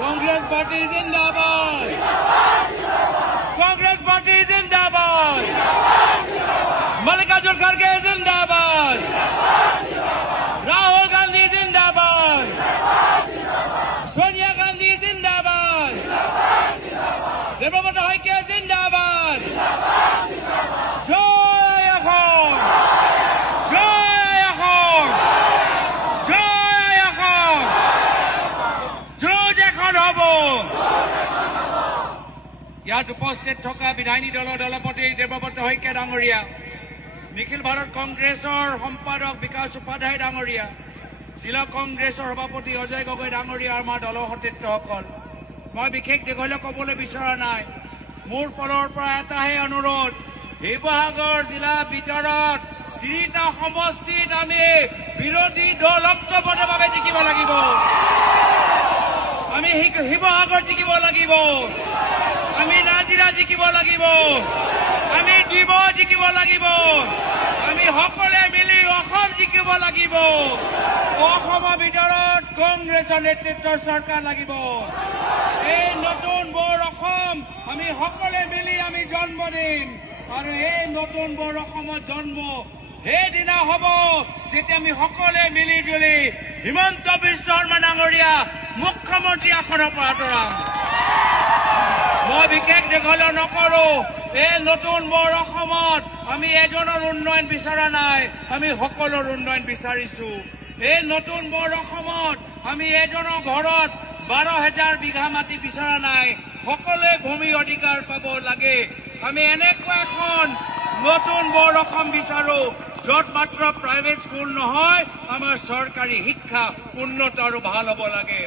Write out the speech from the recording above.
Congress Party Zindabad! Congress Party Zindabad! Mallikarjun Kharge Zindabad! Rahul Gandhi Zindabad! Sonia Gandhi Zindabad! Debabrata Hoike Zindabad! Joy Ahom! Joy Ahom! Joy Ahom! Joy Ahom Hobo! ইয়াত উপস্থিত থকা বিধায়িনী দলৰ দলপতি দেৱব্ৰত শইকীয়া ডাঙৰীয়া, নিখিল ভাৰত কংগ্ৰেছৰ সম্পাদক বিকাশ উপাধ্যায় ডাঙৰীয়া, জিলা কংগ্ৰেছৰ সভাপতি অজয় গগৈ ডাঙৰীয়া, আমাৰ দলৰ সতীৰ্থসকল, মই বিশেষ দীঘলীয়া ক'বলৈ বিচৰা নাই। মোৰ ফালৰ পৰা এটাহে অনুৰোধ, শিৱসাগৰ জিলাৰ ভিতৰত 3টা সমষ্টিত আমি বিৰোধী দল ঐক্যবদ্ধভাৱে জিকিব লাগিব। আমি শিৱসাগৰ জিকিব লাগিব, আমি নাজিৰা জিকিব লাগিব, আমি ডিব জিকিব লাগিব, আমি সকলোৱে মিলি অসম জিকিব লাগিব। অসমৰ ভিতৰত কংগ্ৰেছৰ নেতৃত্বৰ চৰকাৰ লাগিব। এই নতুন বৰ অসম আমি সকলোৱে মিলি আমি জন্ম দিম, আৰু এই নতুন বৰ অসমত জন্ম সেইদিনা হ'ব যেতিয়া আমি সকলোৱে মিলি জুলি হিমন্ত বিশ্ব শৰ্মা ডাঙৰীয়া মুখ্যমন্ত্ৰী আসনৰ পৰা আঁতৰাম। মই বিশেষ দীঘলীয়া নকৰো। এই নতুন বৰ অসমত আমি এজনৰ উন্নয়ন বিচৰা নাই, আমি সকলোৰ উন্নয়ন বিচাৰিছো। এই নতুন বৰ অসমত আমি এজনৰ ঘৰত 12,000 বিঘা মাটি বিচৰা নাই, সকলোৱে ভূমি অধিকাৰ পাব লাগে। আমি এনেকুৱা এখন নতুন বৰ অসম বিচাৰো য'ত মাত্ৰ প্ৰাইভেট স্কুল নহয়, আমাৰ চৰকাৰী শিক্ষা উন্নত আৰু ভাল হ'ব লাগে।